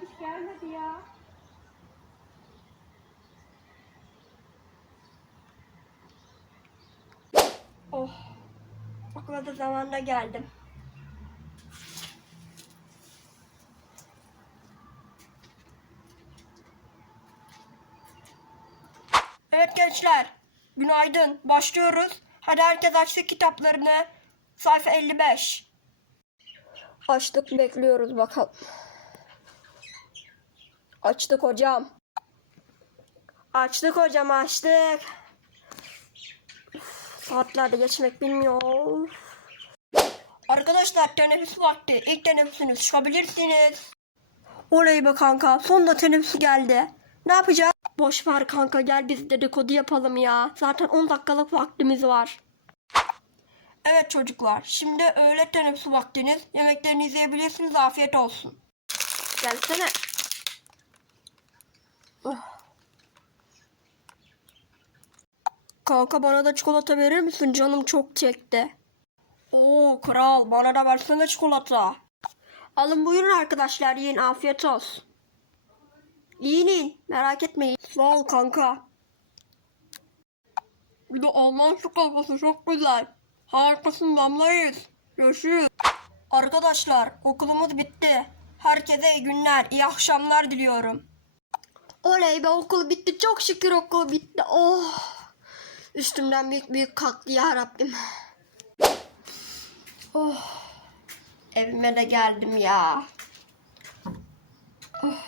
hadi ya. Oh. Okula da zamanında geldim. Evet gençler. Günaydın. Başlıyoruz. Hadi herkes açsın kitaplarını. Sayfa 55. Açtık bekliyoruz bakalım. Açtık hocam. Açtık hocam açtık. Saatlerde geçmek bilmiyor. Arkadaşlar teneffüs vakti. İlk teneffüsünüz çıkabilirsiniz. Oley be kanka. Sonunda teneffüs geldi. Ne yapacağız? Boş ver kanka gel biz dedikodu yapalım ya. Zaten 10 dakikalık vaktimiz var. Evet çocuklar. Şimdi öğle teneffüsü vaktiniz. Yemeklerini izleyebilirsiniz. Afiyet olsun. Gelsene. Kanka bana da çikolata verir misin? Canım çok çekti. Oo kral bana da versene çikolata. Alın buyurun arkadaşlar yiyin afiyet olsun. Yiyin yiyin merak etmeyin. Sağ ol kanka. Bir de Alman çikolatası çok güzel. Harikasın damlayız. Görüşürüz. Arkadaşlar okulumuz bitti. Herkese iyi günler, iyi akşamlar diliyorum. Oley be okul bitti. Çok şükür okul bitti. Oh. Üstümden büyük büyük kalktı ya Rabbim. Oh. Evime de geldim ya. Oh.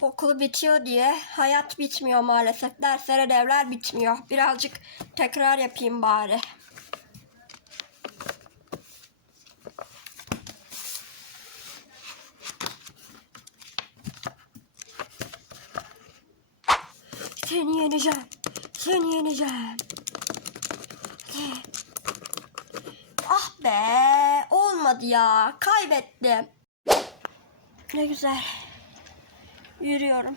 Okul bitiyor diye hayat bitmiyor maalesef. Dersler ödevler bitmiyor. Birazcık tekrar yapayım bari. Seni yeneceğim. Seni yeneceğim. Ah be. Olmadı ya. Kaybettim. Ne güzel. Yürüyorum.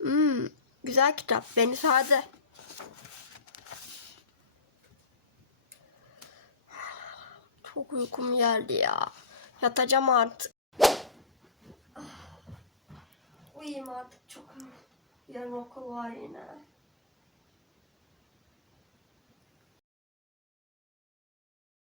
Hmm, güzel kitap. Beni sardı. Çok uykum geldi ya. Yatacağım artık. Artık çok. Yarın okul var yine.